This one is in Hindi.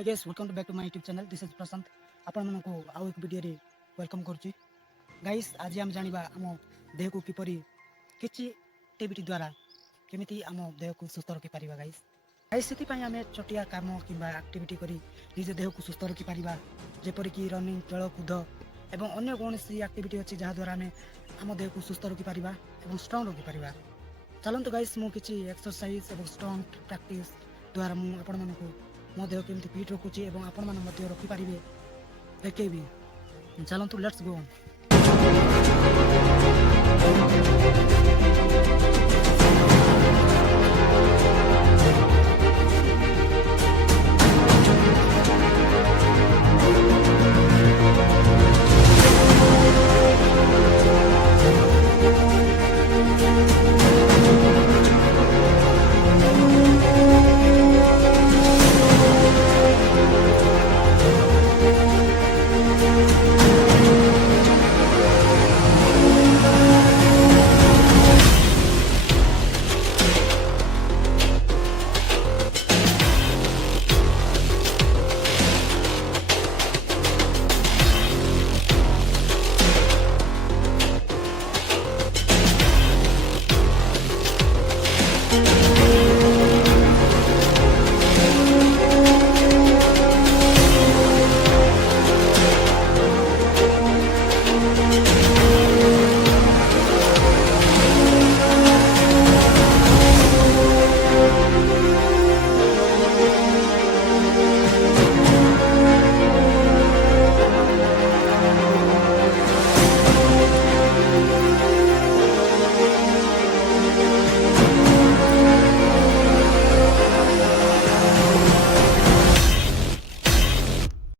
hi guys welcome to back to my YouTube channel this is प्रशांत आपण मन को आउ एक वीडियो रे वेलकम करूची गाइस आज हम जानिबा हम देह को किपरि किछि एक्टिविटी द्वारा केमिति हम देह को सुस्थ रखि परिबा गाइस गाइस सेति पई हमें छोटिया काम किबा एक्टिविटी करी निज देह को सुस्थ रखि परिबा जेपरि कि रनिंग खेल कूद एवं अन्य कोनोसी एक्टिविटी अछि जहा द्वारा हमें हम देह को सुस्थ रखि परिबा एवं स्ट्रांग रखि परिबा चलंतु गाइस मु किछि एक्सरसाइज एवं स्ट्रांग प्रैक्टिस द्वारा मु आपण मन को मो देह केमती फिट रखुची एवं आपण मन मध्य रखि पारिबे देखेबी चलंतु लेट्स गो